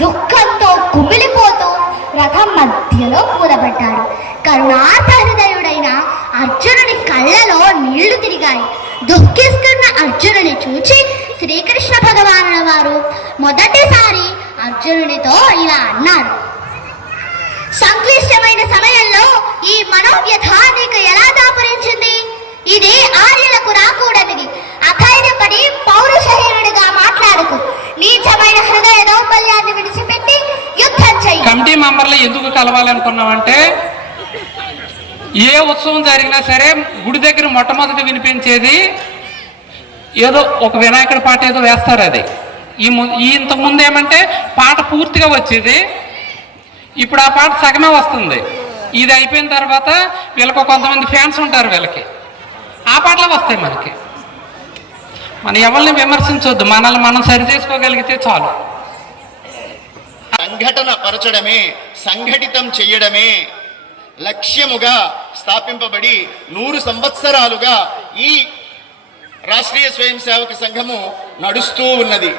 దుఃఖంతో కుమిలిపోతూ రథం మధ్యలో కూలబడ్డాడు. కరుణార్థహృదయుడైన అర్జునుడి కళ్ళలో నీళ్ళు తిరిగాయి. దుఃఖిస్తున్న అర్జునుని చూచి శ్రీకృష్ణ భగవానుల వారు మొదటిసారి అర్జునుడితో ఇలా అన్నారు. సంక్లిష్టమైన సమయంలో ఈ మనోవ్యథ నీకు ఎలా దాపురించింది? ఇది ఆర్య మెంబర్లు ఎందుకు కలవాలనుకున్నామంటే ఏ ఉత్సవం జరిగినా సరే గుడి దగ్గర మొట్టమొదటి వినిపించేది ఏదో ఒక వినాయకుడి పాట ఏదో వేస్తారు అది. ఈ ము ఈ ఇంతకు ముందు ఏమంటే పాట పూర్తిగా వచ్చేది. ఇప్పుడు ఆ పాట సగమే వస్తుంది. ఇది అయిపోయిన తర్వాత వీళ్ళకు కొంతమంది ఫ్యాన్స్ ఉంటారు వీళ్ళకి. ఆ పాటలు వస్తాయి మనకి. మనం ఎవరిని విమర్శించొద్దు. మనల్ని మనం సరి చేసుకోగలిగితే చాలు. సంఘటన పరచడమే సంఘటితం చేయడమే లక్ష్యముగా స్థాపింపబడి నూరు సంవత్సరాలుగా ఈ రాష్ట్రీయ స్వయం సేవక సంఘము నడుస్తూ ఉన్నది.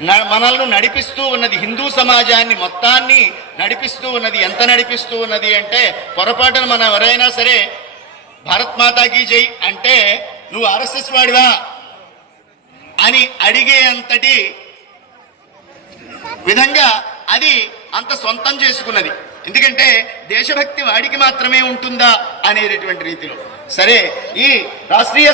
న- మనల్ని నడిపిస్తూ ఉన్నది హిందూ సమాజాన్ని మొత్తాన్ని నడిపిస్తూ ఉన్నది. ఎంత నడిపిస్తూ ఉన్నది అంటే పొరపాటున మనం ఎవరైనా సరే భారత్ మాతాకి జై అంటే నువ్వు ఆర్ఎస్ఎస్ వాడివా? అని అడిగే అంతటి విధంగా అది అంత సొంతం చేసుకున్నది. ఎందుకంటే దేశభక్తి వాడికి మాత్రమే ఉంటుందా అనేటటువంటి రీతిలో. సరే ఈ రాష్ట్రీయ